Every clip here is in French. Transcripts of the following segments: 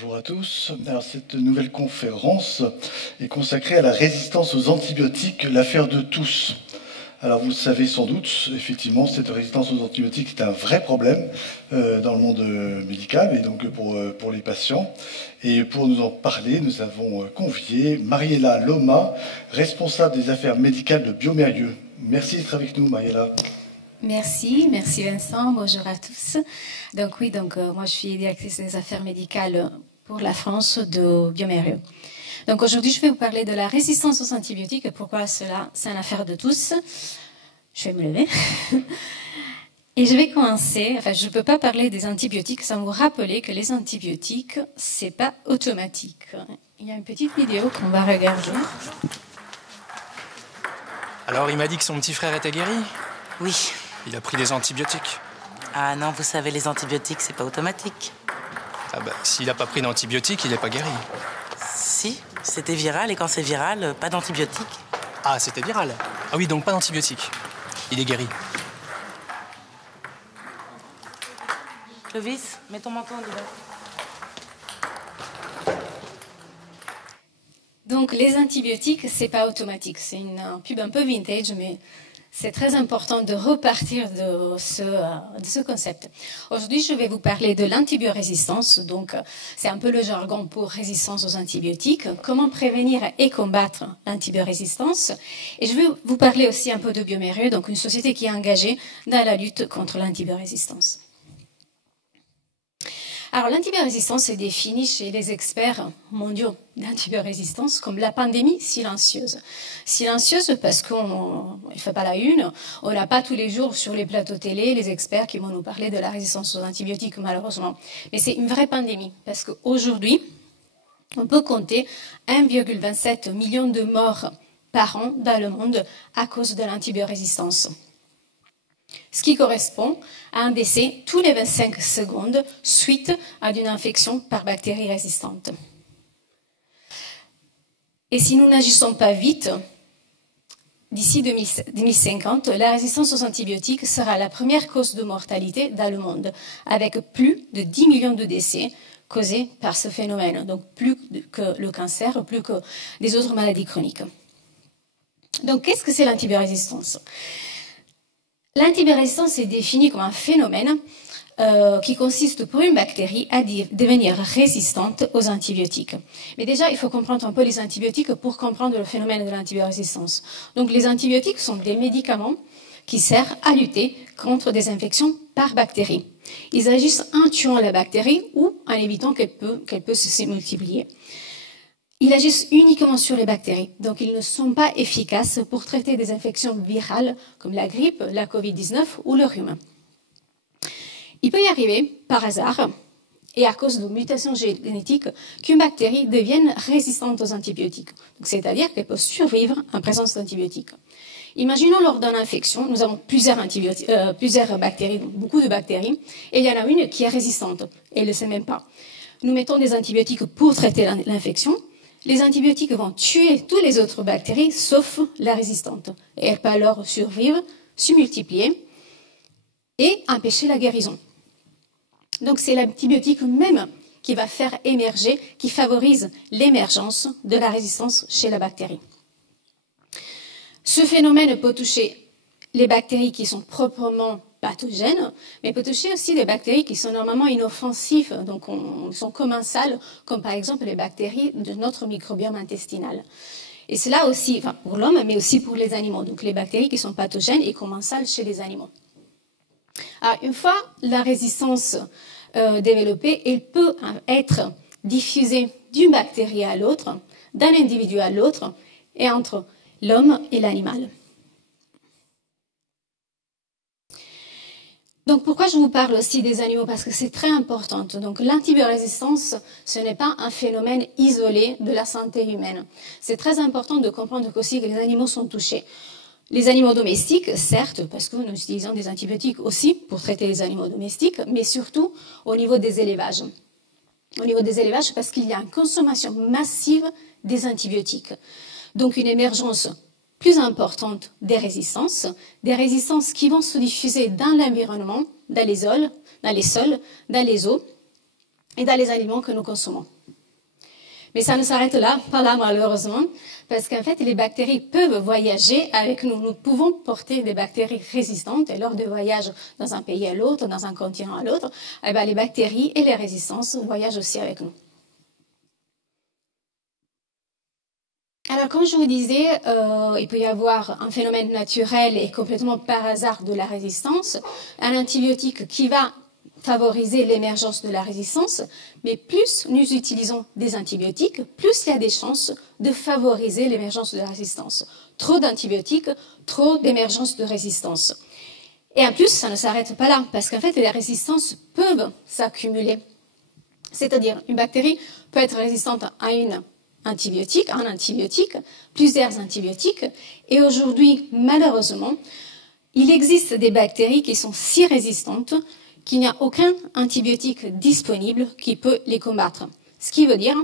Bonjour à tous. Alors, cette nouvelle conférence est consacrée à la résistance aux antibiotiques, l'affaire de tous. Alors vous le savez sans doute, effectivement, cette résistance aux antibiotiques est un vrai problème dans le monde médical et donc pour les patients. Et pour nous en parler, nous avons convié Mariella Loma, responsable des affaires médicales de Biomérieux. Merci d'être avec nous, Mariella. Merci Vincent, bonjour à tous. Donc oui, moi je suis directrice des affaires médicales pour la France de Biomérieux. Donc aujourd'hui je vais vous parler de la résistance aux antibiotiques et pourquoi cela c'est une affaire de tous. Je vais me lever. Et je vais commencer, je ne peux pas parler des antibiotiques sans vous rappeler que les antibiotiques, c'est pas automatique. Il y a une petite vidéo qu'on va regarder. Alors il m'a dit que son petit frère était guéri? Oui. Il a pris des antibiotiques. Ah non, vous savez, les antibiotiques, c'est pas automatique. Ah bah, s'il n'a pas pris d'antibiotiques, il n'est pas guéri. Si, c'était viral, et quand c'est viral, pas d'antibiotiques. Ah, c'était viral. Ah oui, donc pas d'antibiotiques. Il est guéri. Clovis, mets ton manteau en hiver. Donc les antibiotiques, c'est pas automatique. C'est une pub un peu vintage, mais c'est très important de repartir de ce concept. Aujourd'hui, je vais vous parler de l'antibiorésistance. Donc, c'est un peu le jargon pour résistance aux antibiotiques. Comment prévenir et combattre l'antibiorésistance. Et je vais vous parler aussi un peu de Biomérieux, donc une société qui est engagée dans la lutte contre l'antibiorésistance. Alors, l'antibiorésistance est définie chez les experts mondiaux d'antibiorésistance comme la pandémie silencieuse. Silencieuse parce qu'on ne fait pas la une, on n'a pas tous les jours sur les plateaux télé les experts qui vont nous parler de la résistance aux antibiotiques, malheureusement. Mais c'est une vraie pandémie parce qu'aujourd'hui, on peut compter 1,27 million de morts par an dans le monde à cause de l'antibiorésistance. Ce qui correspond à un décès tous les 25 secondes suite à une infection par bactéries résistantes. Et si nous n'agissons pas vite, d'ici 2050, la résistance aux antibiotiques sera la première cause de mortalité dans le monde, avec plus de 10 millions de décès causés par ce phénomène, donc plus que le cancer, plus que des autres maladies chroniques. Donc qu'est-ce que c'est l'antibiorésistance ? L'antibiorésistance est définie comme un phénomène qui consiste pour une bactérie à devenir résistante aux antibiotiques. Mais déjà, il faut comprendre un peu les antibiotiques pour comprendre le phénomène de l'antibiorésistance. Donc les antibiotiques sont des médicaments qui servent à lutter contre des infections par bactéries. Ils agissent en tuant la bactérie ou en évitant qu'elle peut se multiplier. Ils agissent uniquement sur les bactéries, donc ils ne sont pas efficaces pour traiter des infections virales comme la grippe, la Covid-19 ou le rhume. Il peut y arriver, par hasard, et à cause de mutations génétiques, qu'une bactérie devienne résistante aux antibiotiques, c'est-à-dire qu'elle peut survivre en présence d'antibiotiques. Imaginons lors d'une infection, nous avons plusieurs bactéries, beaucoup de bactéries, et il y en a une qui est résistante, et elle ne le sait même pas. Nous mettons des antibiotiques pour traiter l'infection. Les antibiotiques vont tuer toutes les autres bactéries, sauf la résistante. Et elle peut alors survivre, se multiplier et empêcher la guérison. Donc c'est l'antibiotique même qui va faire émerger, qui favorise l'émergence de la résistance chez la bactérie. Ce phénomène peut toucher les bactéries qui sont proprement pathogènes, mais peut toucher aussi des bactéries qui sont normalement inoffensives, donc sont commensales, comme par exemple les bactéries de notre microbiome intestinal. Et cela aussi, pour l'homme, mais aussi pour les animaux, donc les bactéries qui sont pathogènes et commensales chez les animaux. Alors, une fois la résistance développée, elle peut être diffusée d'une bactérie à l'autre, d'un individu à l'autre, et entre l'homme et l'animal. Donc pourquoi je vous parle aussi des animaux? Parce que c'est très important. Donc l'antibiorésistance, ce n'est pas un phénomène isolé de la santé humaine. C'est très important de comprendre aussi que les animaux sont touchés. Les animaux domestiques, certes, parce que nous utilisons des antibiotiques aussi pour traiter les animaux domestiques, mais surtout au niveau des élevages. Au niveau des élevages, parce qu'il y a une consommation massive des antibiotiques. Donc une émergence plus importante des résistances qui vont se diffuser dans l'environnement, dans les sols, dans les eaux, et dans les aliments que nous consommons. Mais ça ne s'arrête pas là malheureusement, parce qu'en fait, les bactéries peuvent voyager avec nous. Nous pouvons porter des bactéries résistantes et lors de voyages dans un pays à l'autre, dans un continent à l'autre, eh bien, les bactéries et les résistances voyagent aussi avec nous. Alors, comme je vous disais, il peut y avoir un phénomène naturel et complètement par hasard de la résistance, un antibiotique qui va favoriser l'émergence de la résistance, mais plus nous utilisons des antibiotiques, plus il y a des chances de favoriser l'émergence de la résistance. Trop d'antibiotiques, trop d'émergence de résistance. Et en plus, ça ne s'arrête pas là, parce qu'en fait, les résistances peuvent s'accumuler. C'est-à-dire, une bactérie peut être résistante à un antibiotique, plusieurs antibiotiques, et aujourd'hui, malheureusement, il existe des bactéries qui sont si résistantes qu'il n'y a aucun antibiotique disponible qui peut les combattre. Ce qui veut dire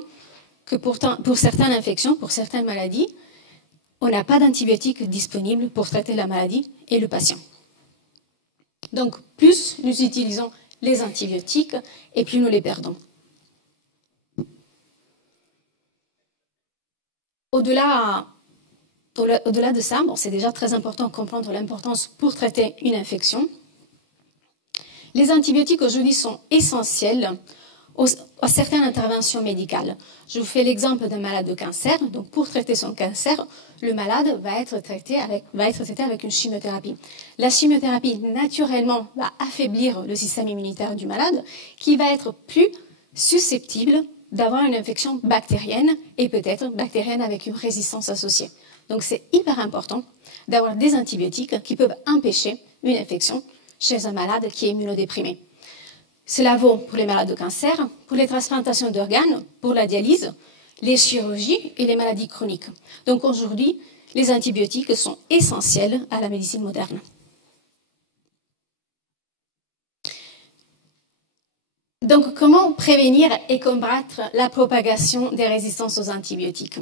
que pour certaines infections, pour certaines maladies, on n'a pas d'antibiotique disponible pour traiter la maladie et le patient. Donc, plus nous utilisons les antibiotiques et plus nous les perdons. Au-delà de ça, bon, c'est déjà très important de comprendre l'importance pour traiter une infection. Les antibiotiques aujourd'hui sont essentiels à certaines interventions médicales. Je vous fais l'exemple d'un malade de cancer. Donc, pour traiter son cancer, le malade va être traité avec une chimiothérapie. La chimiothérapie, naturellement, va affaiblir le système immunitaire du malade, qui va être plus susceptible d'avoir une infection bactérienne et peut-être bactérienne avec une résistance associée. Donc, c'est hyper important d'avoir des antibiotiques qui peuvent empêcher une infection chez un malade qui est immunodéprimé. Cela vaut pour les malades de cancer, pour les transplantations d'organes, pour la dialyse, les chirurgies et les maladies chroniques. Donc aujourd'hui, les antibiotiques sont essentiels à la médecine moderne. Donc comment prévenir et combattre la propagation des résistances aux antibiotiques ?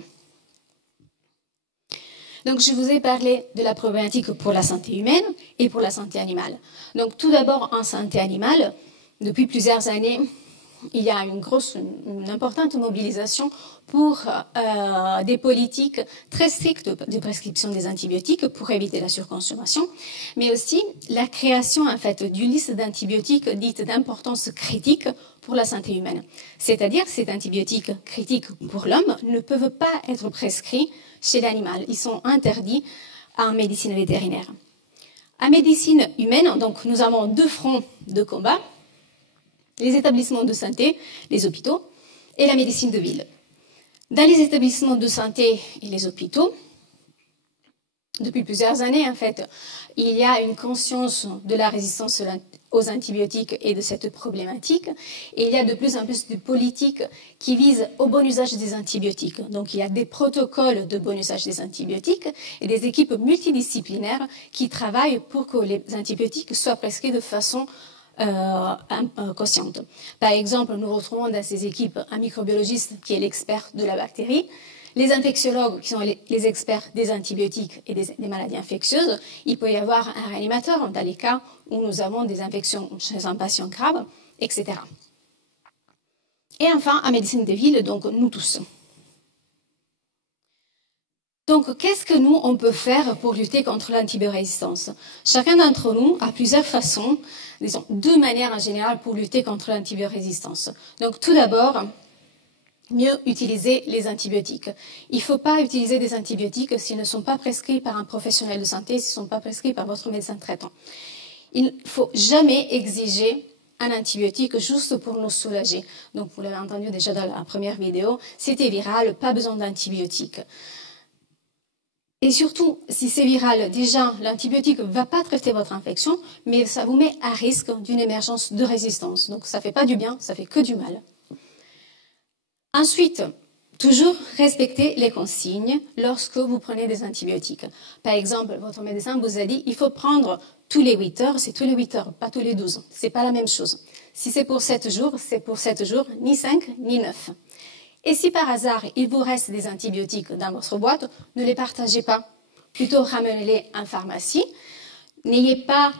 Donc, je vous ai parlé de la problématique pour la santé humaine et pour la santé animale. Donc, tout d'abord, en santé animale, depuis plusieurs années, il y a une importante mobilisation pour des politiques très strictes de prescription des antibiotiques pour éviter la surconsommation, mais aussi la création, en fait, d'une liste d'antibiotiques dites d'importance critique pour la santé humaine. C'est-à-dire, ces antibiotiques critiques pour l'homme ne peuvent pas être prescrits chez l'animal. Ils sont interdits en médecine vétérinaire. En médecine humaine, donc, nous avons deux fronts de combat, les établissements de santé, les hôpitaux, et la médecine de ville. Dans les établissements de santé et les hôpitaux, depuis plusieurs années, en fait, il y a une conscience de la résistance aux antibiotiques et de cette problématique. Et il y a de plus en plus de politiques qui visent au bon usage des antibiotiques. Donc, il y a des protocoles de bon usage des antibiotiques et des équipes multidisciplinaires qui travaillent pour que les antibiotiques soient prescrits de façon consciente. Par exemple, nous retrouvons dans ces équipes un microbiologiste qui est l'expert de la bactérie, les infectiologues qui sont les experts des antibiotiques et des maladies infectieuses. Il peut y avoir un réanimateur dans les cas où nous avons des infections chez un patient grave, etc. Et enfin, en médecine de ville, donc nous tous. Donc, qu'est-ce que nous, on peut faire pour lutter contre l'antibiorésistance ? Chacun d'entre nous a plusieurs façons, disons, deux manières en général pour lutter contre l'antibiorésistance. Donc, tout d'abord, mieux utiliser les antibiotiques. Il ne faut pas utiliser des antibiotiques s'ils ne sont pas prescrits par un professionnel de santé, s'ils ne sont pas prescrits par votre médecin traitant. Il ne faut jamais exiger un antibiotique juste pour nous soulager. Donc, vous l'avez entendu déjà dans la première vidéo, c'était viral, pas besoin d'antibiotiques. Et surtout, si c'est viral, déjà, l'antibiotique ne va pas traiter votre infection, mais ça vous met à risque d'une émergence de résistance. Donc, ça ne fait pas du bien, ça fait que du mal. Ensuite, toujours respecter les consignes lorsque vous prenez des antibiotiques. Par exemple, votre médecin vous a dit il faut prendre tous les 8 heures, c'est tous les 8 heures, pas tous les 12. C'est pas la même chose. Si c'est pour 7 jours, c'est pour 7 jours, ni 5, ni 9. Et si par hasard, il vous reste des antibiotiques dans votre boîte, ne les partagez pas. Plutôt ramenez-les en pharmacie. N'ayez pas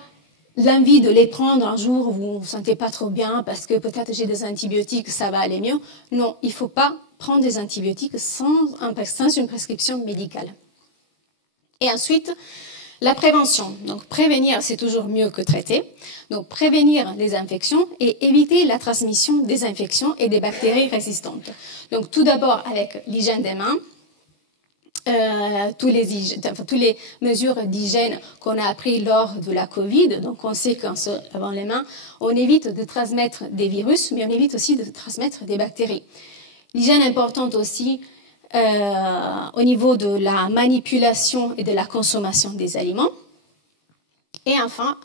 l'envie de les prendre un jour où vous ne vous sentez pas trop bien parce que peut-être j'ai des antibiotiques, ça va aller mieux. Non, il ne faut pas prendre des antibiotiques sans une prescription médicale. Et ensuite, la prévention. Donc, prévenir, c'est toujours mieux que traiter. Donc, prévenir les infections et éviter la transmission des infections et des bactéries résistantes. Donc, tout d'abord avec l'hygiène des mains, toutes les mesures d'hygiène qu'on a apprises lors de la Covid. Donc, on sait qu'en se lavant les mains, on évite de transmettre des virus, mais on évite aussi de transmettre des bactéries. L'hygiène est importante aussi au niveau de la manipulation et de la consommation des aliments. Et enfin,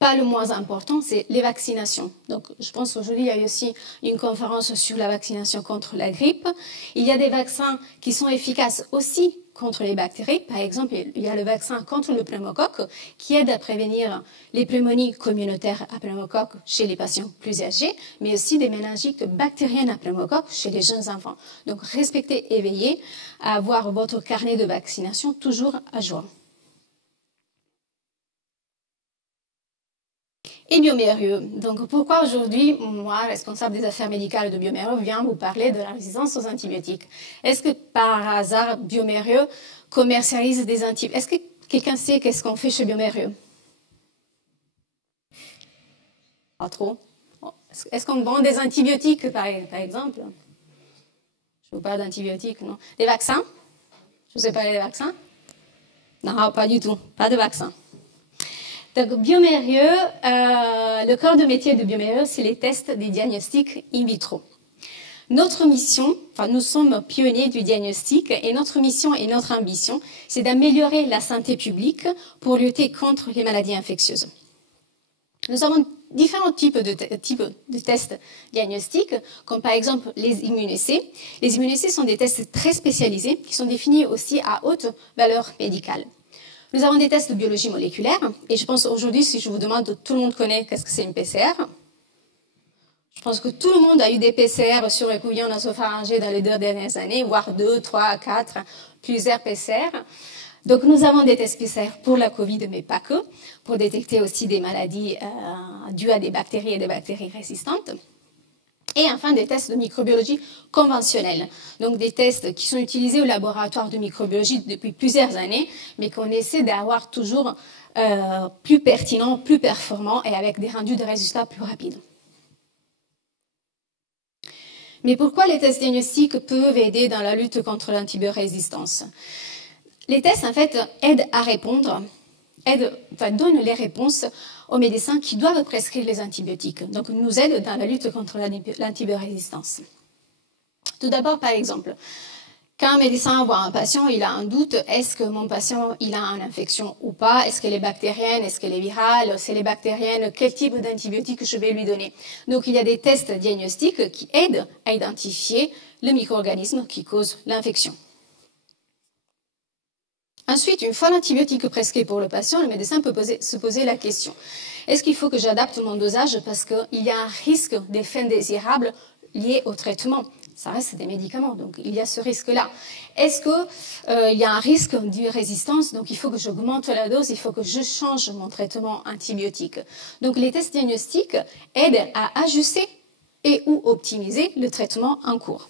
pas le moins important, c'est les vaccinations. Donc, je pense qu'aujourd'hui, il y a eu aussi une conférence sur la vaccination contre la grippe. Il y a des vaccins qui sont efficaces aussi contre les bactéries. Par exemple, il y a le vaccin contre le pneumocoque qui aide à prévenir les pneumonies communautaires à pneumocoque chez les patients plus âgés, mais aussi des méningites bactériennes à pneumocoque chez les jeunes enfants. Donc, respectez et veillez à avoir votre carnet de vaccination toujours à jour. Et Biomérieux. Donc, pourquoi aujourd'hui, moi, responsable des affaires médicales de Biomérieux, viens vous parler de la résistance aux antibiotiques? Est-ce que par hasard, Biomérieux commercialise des antibiotiques? Est-ce que quelqu'un sait qu'est-ce qu'on fait chez Biomérieux? Pas trop. Est-ce qu'on vend des antibiotiques, par exemple? Je vous parle d'antibiotiques, non? Des vaccins? Je vous ai parlé des vaccins? Non, pas du tout. Pas de vaccins. Donc, Biomérieux, le cœur de métier de Biomérieux, c'est les tests des diagnostics in vitro. Notre mission, nous sommes pionniers du diagnostic et notre mission et notre ambition, c'est d'améliorer la santé publique pour lutter contre les maladies infectieuses. Nous avons différents types de tests diagnostiques, comme par exemple les immunoessais. Les immunoessais sont des tests très spécialisés qui sont définis aussi à haute valeur médicale. Nous avons des tests de biologie moléculaire, et je pense aujourd'hui, si je vous demande, tout le monde connaît qu'est-ce que c'est une PCR. Je pense que tout le monde a eu des PCR sur le couillon nasopharyngé dans les 2 dernières années, voire 2, 3, 4, plusieurs PCR. Donc, nous avons des tests PCR pour la Covid, mais pas que, pour détecter aussi des maladies dues à des bactéries et des bactéries résistantes. Et enfin, des tests de microbiologie conventionnels. Donc, des tests qui sont utilisés au laboratoire de microbiologie depuis plusieurs années, mais qu'on essaie d'avoir toujours plus pertinents, plus performants et avec des rendus de résultats plus rapides. Mais pourquoi les tests diagnostiques peuvent aider dans la lutte contre l'antibiorésistance? Les tests, en fait, aident à répondre, donnent les réponses aux médecins qui doivent prescrire les antibiotiques. Donc, nous aident dans la lutte contre l'antibiorésistance. Tout d'abord, par exemple, quand un médecin voit un patient, il a un doute, est-ce que mon patient il a une infection ou pas? Est-ce qu'elle est bactérienne? Est-ce qu'elle est virale? Si elle est bactérienne, quel type d'antibiotique je vais lui donner? Donc, il y a des tests diagnostiques qui aident à identifier le micro-organisme qui cause l'infection. Ensuite, une fois l'antibiotique prescrit pour le patient, le médecin peut se poser la question. Est-ce qu'il faut que j'adapte mon dosage parce qu'il y a un risque d'effets indésirables liés au traitement? Ça reste des médicaments, donc il y a ce risque-là. Est-ce qu'il y a un risque d'une résistance? Donc il faut que j'augmente la dose, il faut que je change mon traitement antibiotique. Donc les tests diagnostiques aident à ajuster et ou optimiser le traitement en cours.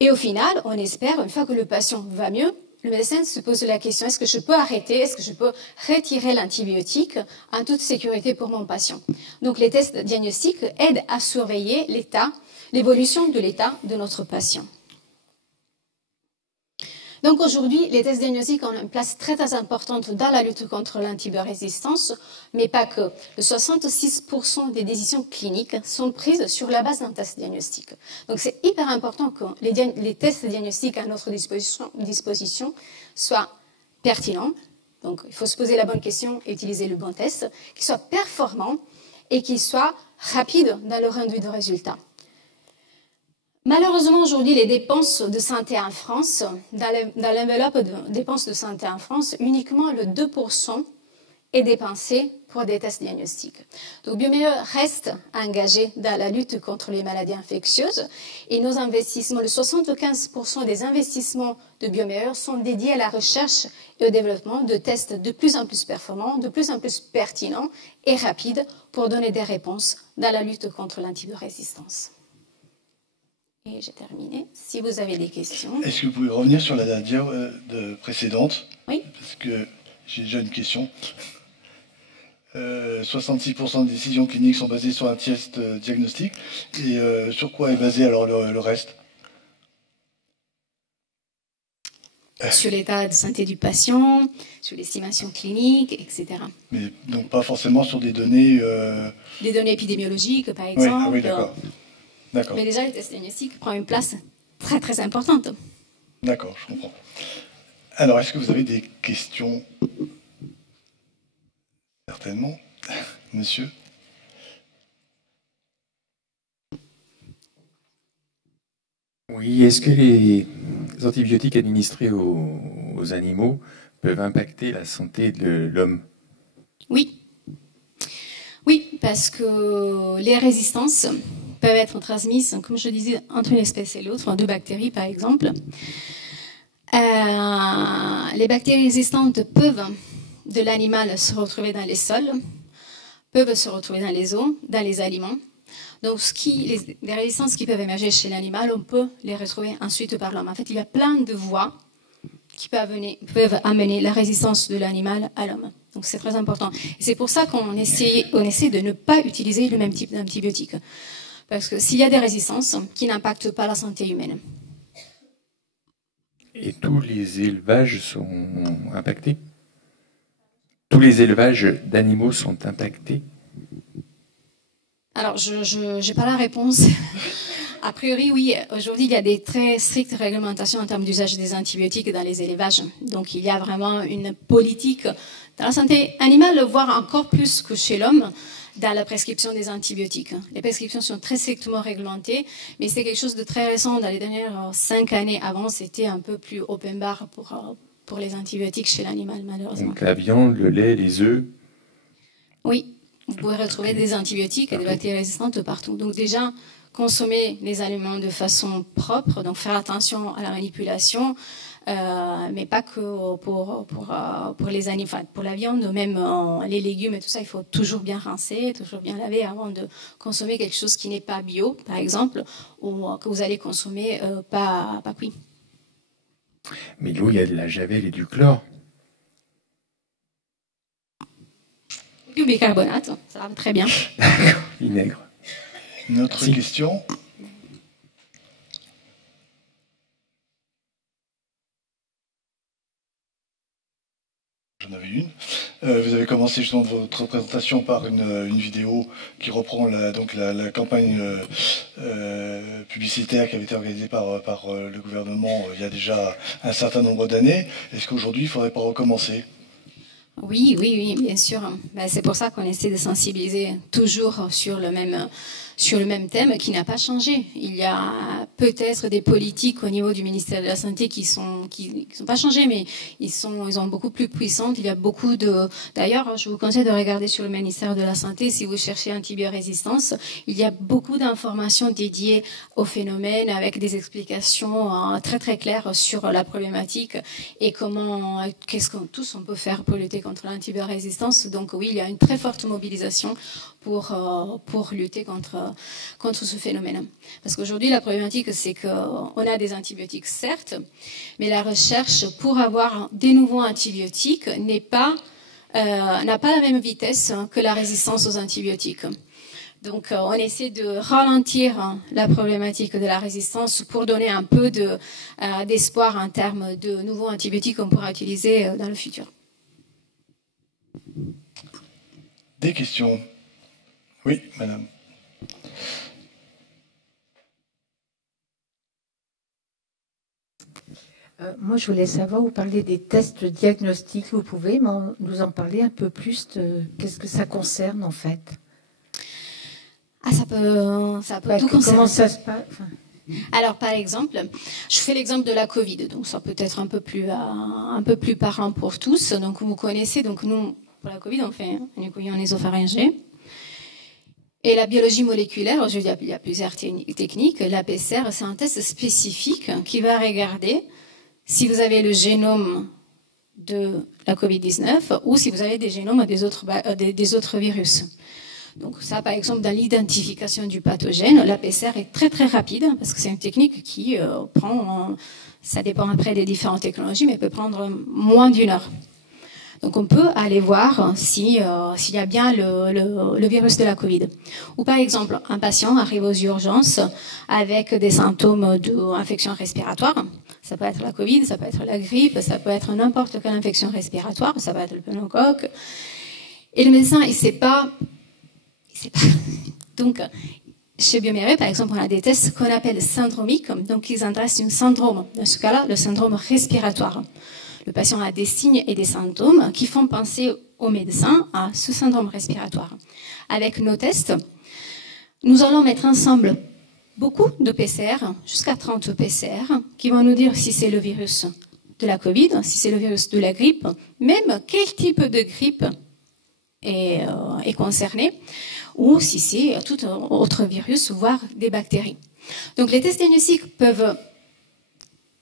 Et au final, on espère, une fois que le patient va mieux, le médecin se pose la question, est-ce que je peux arrêter, est-ce que je peux retirer l'antibiotique en toute sécurité pour mon patient? Donc les tests diagnostiques aident à surveiller l'évolution de l'état de notre patient. Donc aujourd'hui, les tests diagnostiques ont une place très très importante dans la lutte contre l'antibiorésistance, mais pas que. Le 66% des décisions cliniques sont prises sur la base d'un test diagnostique. Donc c'est hyper important que les tests diagnostiques à notre disposition soient pertinents. Donc il faut se poser la bonne question et utiliser le bon test, qu'ils soient performants et qu'ils soient rapides dans le rendu de résultats. Malheureusement, aujourd'hui, les dépenses de santé en France, dans l'enveloppe de dépenses de santé en France, uniquement le 2% est dépensé pour des tests diagnostiques. Donc bioMérieux reste engagé dans la lutte contre les maladies infectieuses et nos investissements, le 75% des investissements de bioMérieux sont dédiés à la recherche et au développement de tests de plus en plus performants, de plus en plus pertinents et rapides pour donner des réponses dans la lutte contre l'antibiorésistance. Et j'ai terminé. Si vous avez des questions. Est-ce que vous pouvez revenir sur la dia précédente? Oui. Parce que j'ai déjà une question. 66% des décisions cliniques sont basées sur un test diagnostic. Et sur quoi est basé alors le reste? Sur l'état de santé du patient, sur l'estimation clinique, etc. Mais donc pas forcément sur des données... Des données épidémiologiques, par exemple. Oui, ah oui, d'accord. D'accord. Mais déjà, le test diagnostic prend une place très, très importante. D'accord, je comprends. Alors, est-ce que vous avez des questions? Certainement. Monsieur? Oui, est-ce que les antibiotiques administrés aux animaux peuvent impacter la santé de l'homme? Oui. Oui, parce que les résistances peuvent être transmises, comme je disais, entre une espèce et l'autre, deux bactéries par exemple. Les bactéries résistantes peuvent, de l'animal, se retrouver dans les sols, peuvent se retrouver dans les eaux, dans les aliments. Donc, les résistances qui peuvent émerger chez l'animal, on peut les retrouver ensuite par l'homme. En fait, il y a plein de voies qui peuvent amener la résistance de l'animal à l'homme. Donc, c'est très important. Et c'est pour ça qu'on essaie de ne pas utiliser le même type d'antibiotique. Parce que s'il y a des résistances qui n'impactent pas la santé humaine. Et tous les élevages sont impactés? Tous les élevages d'animaux sont impactés? Alors, je n'ai pas la réponse. A priori, oui. Aujourd'hui, il y a des très strictes réglementations en termes d'usage des antibiotiques dans les élevages. Donc, il y a vraiment une politique dans la santé animale, voire encore plus que chez l'homme, dans la prescription des antibiotiques. Les prescriptions sont très strictement réglementées, mais c'est quelque chose de très récent. Dans les dernières 5 années, avant, c'était un peu plus open bar pour les antibiotiques chez l'animal, malheureusement. Donc, la viande, le lait, les œufs? Oui, vous pouvez retrouver des antibiotiques et des bactéries résistantes partout. Donc, déjà, consommer les aliments de façon propre, donc faire attention à la manipulation, mais pas que pour les animaux, enfin, pour la viande, même les légumes et tout ça, il faut toujours bien rincer, toujours bien laver avant de consommer quelque chose qui n'est pas bio, par exemple, ou que vous allez consommer pas cuit. Mais l'eau, il y a de la javel et du chlore. Du bicarbonate, ça va très bien. D'accord, vinaigre. Une autre question? J'en avais une. Vous avez commencé justement votre présentation par une vidéo qui reprend la campagne publicitaire qui avait été organisée par le gouvernement il y a déjà un certain nombre d'années. Est-ce qu'aujourd'hui, il ne faudrait pas recommencer? Oui, bien sûr. Ben, c'est pour ça qu'on essaie de sensibiliser toujours sur le même thème qui n'a pas changé. Il y a peut-être des politiques au niveau du ministère de la Santé qui sont pas changées, mais ils sont beaucoup plus puissantes. Il y a beaucoup d'ailleurs, je vous conseille de regarder sur le ministère de la Santé si vous cherchez antibiorésistance. Il y a beaucoup d'informations dédiées au phénomène avec des explications très très claires sur la problématique et qu'est-ce qu'on tous on peut faire pour lutter contre l'antibiorésistance. Donc oui, il y a une très forte mobilisation pour lutter contre ce phénomène. Parce qu'aujourd'hui, la problématique, c'est qu'on a des antibiotiques, certes, mais la recherche pour avoir des nouveaux antibiotiques n'a pas la même vitesse que la résistance aux antibiotiques. Donc, on essaie de ralentir la problématique de la résistance pour donner un peu d'espoir en termes de nouveaux antibiotiques qu'on pourra utiliser dans le futur. Des questions? Oui, madame. Moi, je voulais savoir, vous parlez des tests diagnostiques. Vous pouvez nous en parler un peu plus de qu'est-ce que ça concerne en fait? Ah, ça peut tout concerner. Comment ça se passe? Alors, par exemple, je fais l'exemple de la Covid, donc ça peut être un peu plus parlant pour tous. Donc, vous connaissez, donc nous, pour la Covid, on fait un échouillon ésopharyngé. Et la biologie moléculaire, aujourd'hui, il y a plusieurs techniques. La PCR, c'est un test spécifique qui va regarder si vous avez le génome de la Covid-19 ou si vous avez des génomes des autres virus. Donc ça, par exemple, dans l'identification du pathogène, la PCR est très très rapide parce que c'est une technique qui prend, ça dépend après des différentes technologies, mais peut prendre moins d'une heure. Donc on peut aller voir s'il y a bien le virus de la Covid. Ou par exemple, un patient arrive aux urgences avec des symptômes d'infection respiratoire. Ça peut être la Covid, ça peut être la grippe, ça peut être n'importe quelle infection respiratoire, ça peut être le pneumocoque. Et le médecin, il sait pas. Donc, chez Bioméry, par exemple, on a des tests qu'on appelle syndromiques, donc ils adressent un syndrome. Dans ce cas-là, le syndrome respiratoire. Le patient a des signes et des symptômes qui font penser au médecin à ce syndrome respiratoire. Avec nos tests, nous allons mettre ensemble beaucoup de PCR, jusqu'à 30 PCR, qui vont nous dire si c'est le virus de la Covid, si c'est le virus de la grippe, même quel type de grippe est concerné, ou si c'est tout autre virus, voire des bactéries. Donc les tests diagnostiques peuvent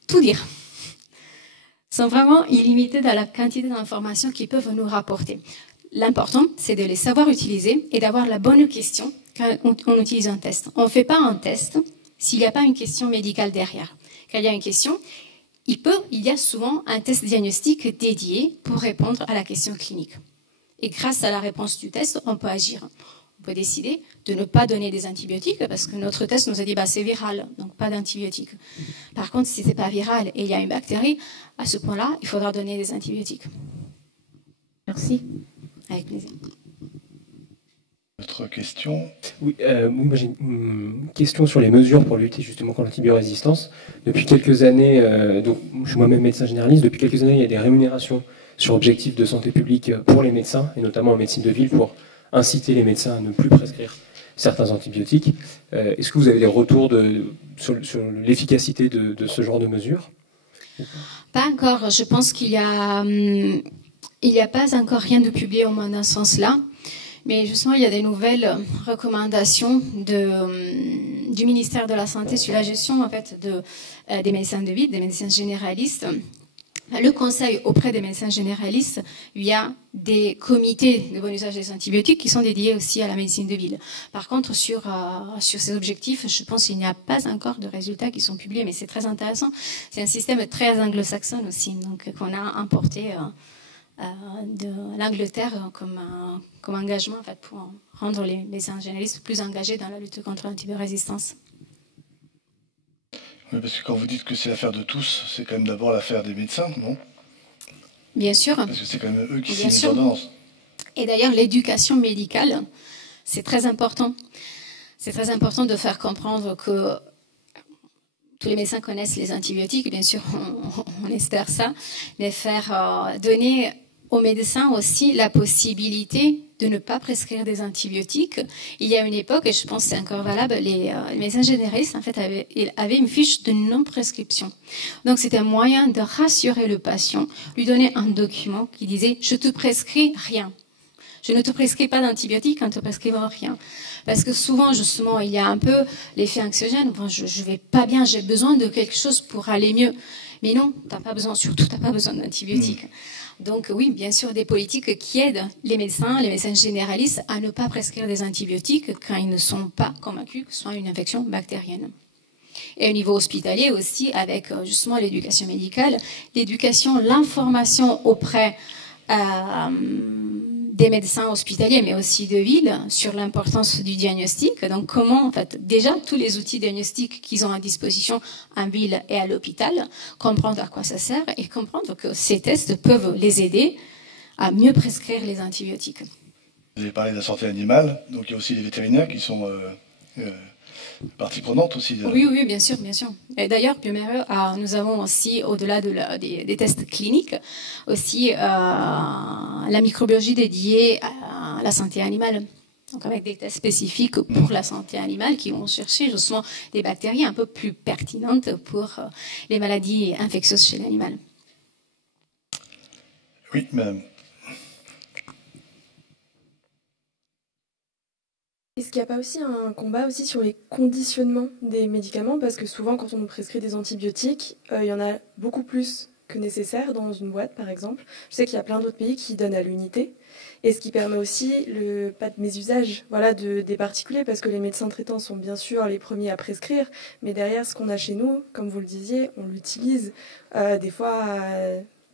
tout dire. Sont vraiment illimités dans la quantité d'informations qu'ils peuvent nous rapporter. L'important, c'est de les savoir utiliser et d'avoir la bonne question quand on utilise un test. On ne fait pas un test s'il n'y a pas une question médicale derrière. Quand il y a une question, il y a souvent un test diagnostique dédié pour répondre à la question clinique. Et grâce à la réponse du test, on peut agir. On peut décider de ne pas donner des antibiotiques parce que notre test nous a dit c'est viral, donc pas d'antibiotiques. Par contre, si c'est pas viral et il y a une bactérie, à ce point-là, il faudra donner des antibiotiques. Merci. Avec plaisir. Autre question? Oui, moi j'ai une question sur les mesures pour lutter justement contre l'antibiorésistance. Depuis quelques années, donc je suis moi-même médecin généraliste, depuis quelques années il y a des rémunérations sur objectifs de santé publique pour les médecins, et notamment en médecine de ville, pour inciter les médecins à ne plus prescrire certains antibiotiques. Est-ce que vous avez des retours sur l'efficacité de ce genre de mesures? Pas encore. Je pense qu'il y a pas encore rien de publié au moins dans ce sens-là. Mais justement, il y a des nouvelles recommandations du ministère de la Santé sur la gestion en fait, des médecins de ville, des médecins généralistes. Le conseil auprès des médecins généralistes, il y a des comités de bon usage des antibiotiques qui sont dédiés aussi à la médecine de ville. Par contre, sur ces objectifs, je pense qu'il n'y a pas encore de résultats qui sont publiés, mais c'est très intéressant. C'est un système très anglo-saxon aussi, donc qu'on a importé de l'Angleterre comme engagement en fait, pour rendre les médecins généralistes plus engagés dans la lutte contre l'antibiorésistance. Oui, parce que quand vous dites que c'est l'affaire de tous, c'est quand même d'abord l'affaire des médecins, non? Bien sûr. Parce que c'est quand même eux qui Bien signent les ordonnances. Et d'ailleurs, l'éducation médicale, c'est très important. C'est très important de faire comprendre que tous les médecins connaissent les antibiotiques, bien sûr, on espère ça, mais faire donner aux médecins aussi la possibilité de ne pas prescrire des antibiotiques. Il y a une époque, et je pense que c'est encore valable, les médecins généralistes en fait, avaient une fiche de non-prescription. Donc c'était un moyen de rassurer le patient, lui donner un document qui disait « je te prescris rien ». Je ne te prescris pas d'antibiotiques, ne te prescris rien. Parce que souvent, justement, il y a un peu l'effet anxiogène. Enfin, je vais pas bien, j'ai besoin de quelque chose pour aller mieux. Mais non, t'as pas besoin, surtout, t'as pas besoin d'antibiotiques. Donc oui, bien sûr, des politiques qui aident les médecins généralistes à ne pas prescrire des antibiotiques quand ils ne sont pas convaincus que ce soit une infection bactérienne. Et au niveau hospitalier aussi, avec justement l'éducation médicale, l'information auprès des médecins hospitaliers, mais aussi de ville, sur l'importance du diagnostic. Donc comment, en fait, déjà, tous les outils diagnostiques qu'ils ont à disposition en ville et à l'hôpital, comprendre à quoi ça sert et comprendre que ces tests peuvent les aider à mieux prescrire les antibiotiques. Vous avez parlé de la santé animale, donc il y a aussi les vétérinaires qui sont partie prenante aussi. Oui, oui, bien sûr, bien sûr. Et d'ailleurs, Bioméry, nous avons aussi, au-delà des tests cliniques, aussi la microbiologie dédiée à la santé animale. Donc avec des tests spécifiques pour la santé animale qui vont chercher justement des bactéries un peu plus pertinentes pour les maladies infectieuses chez l'animal. Oui, madame. Est-ce qu'il n'y a pas aussi un combat aussi sur les conditionnements des médicaments? Parce que souvent, quand on nous prescrit des antibiotiques, il y en a beaucoup plus que nécessaire dans une boîte, par exemple. Je sais qu'il y a plein d'autres pays qui donnent à l'unité. Et ce qui permet aussi pas de mésusage, voilà, des particuliers, parce que les médecins traitants sont bien sûr les premiers à prescrire, mais derrière, ce qu'on a chez nous, comme vous le disiez, on l'utilise des fois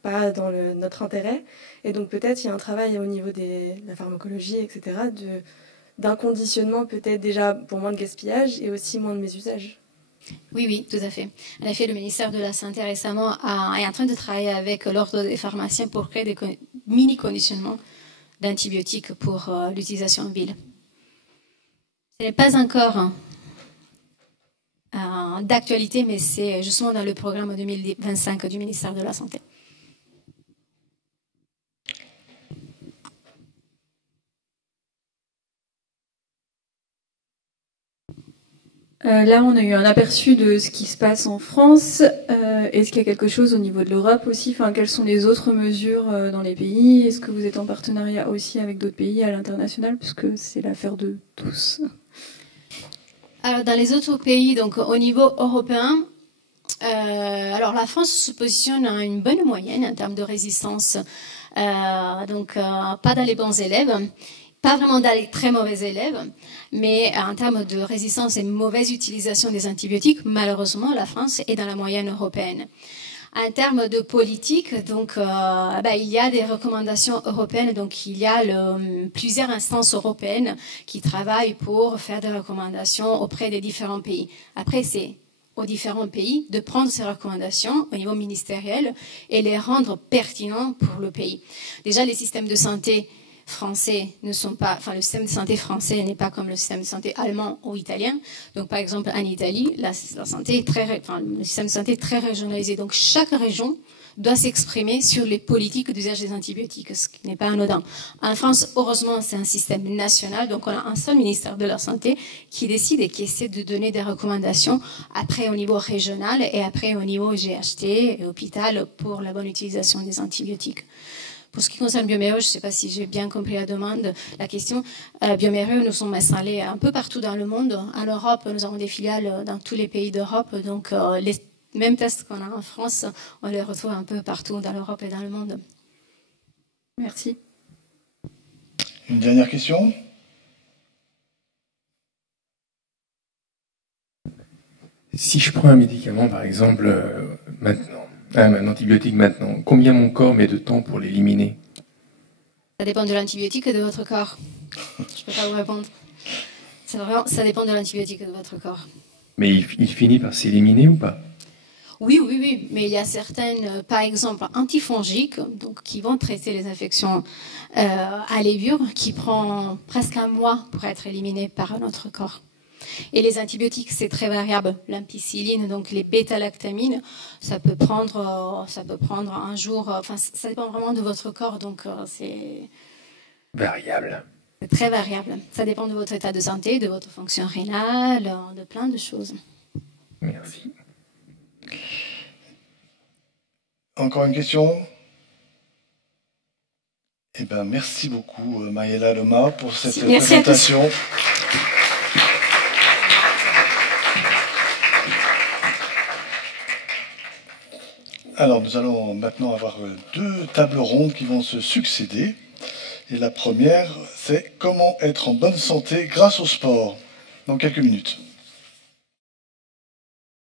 pas dans notre intérêt. Et donc peut-être il y a un travail au niveau de la pharmacologie, etc., d'un conditionnement peut-être déjà pour moins de gaspillage et aussi moins de mésusage. Oui, oui, tout à fait. En effet, le ministère de la Santé récemment est en train de travailler avec l'ordre des pharmaciens pour créer des mini-conditionnements d'antibiotiques pour l'utilisation en ville. Ce n'est pas encore d'actualité, mais c'est justement dans le programme 2025 du ministère de la Santé. Là, on a eu un aperçu de ce qui se passe en France. Est-ce qu'il y a quelque chose au niveau de l'Europe aussi? Enfin, quelles sont les autres mesures dans les pays? Est-ce que vous êtes en partenariat aussi avec d'autres pays à l'international, puisque c'est l'affaire de tous? Alors, dans les autres pays, donc au niveau européen, alors la France se positionne à une bonne moyenne en termes de résistance, donc pas dans les bons élèves. Pas vraiment dans les très mauvais élèves, mais en termes de résistance et mauvaise utilisation des antibiotiques, malheureusement, la France est dans la moyenne européenne. En termes de politique, donc, il y a des recommandations européennes, donc il y a plusieurs instances européennes qui travaillent pour faire des recommandations auprès des différents pays. Après, c'est aux différents pays de prendre ces recommandations au niveau ministériel et les rendre pertinents pour le pays. Déjà, les systèmes de santé français ne sont pas, enfin le système de santé français n'est pas comme le système de santé allemand ou italien. Donc par exemple en Italie, la santé est le système de santé est très régionalisé. Donc chaque région doit s'exprimer sur les politiques d'usage des antibiotiques, ce qui n'est pas anodin. En France, heureusement, c'est un système national, donc on a un seul ministère de la Santé qui décide et qui essaie de donner des recommandations après au niveau régional et après au niveau GHT et hôpital pour la bonne utilisation des antibiotiques. Pour ce qui concerne Biomérieux, je ne sais pas si j'ai bien compris la question. Biomérieux, nous sommes installés un peu partout dans le monde. En Europe, nous avons des filiales dans tous les pays d'Europe. Donc, les mêmes tests qu'on a en France, on les retrouve un peu partout dans l'Europe et dans le monde. Merci. Une dernière question? Si je prends un médicament, par exemple, maintenant, un antibiotique maintenant, combien mon corps met de temps pour l'éliminer? Ça dépend de l'antibiotique et de votre corps. Je ne peux pas vous répondre. Ça dépend de l'antibiotique et de votre corps. Mais il finit par s'éliminer ou pas? Oui, mais il y a certaines, par exemple, antifongiques, donc qui vont traiter les infections à lévure, qui prend presque un mois pour être éliminées par notre corps. Et les antibiotiques, c'est très variable. L'ampicilline, donc les bêta-lactamines, ça peut prendre un jour. Enfin, ça dépend vraiment de votre corps, donc c'est variable. C'est très variable. Ça dépend de votre état de santé, de votre fonction rénale, de plein de choses. Merci. Encore une question? Eh bien, merci beaucoup, Mariella Loma, pour cette présentation. Alors, nous allons maintenant avoir deux tables rondes qui vont se succéder. Et la première, c'est comment être en bonne santé grâce au sport, dans quelques minutes.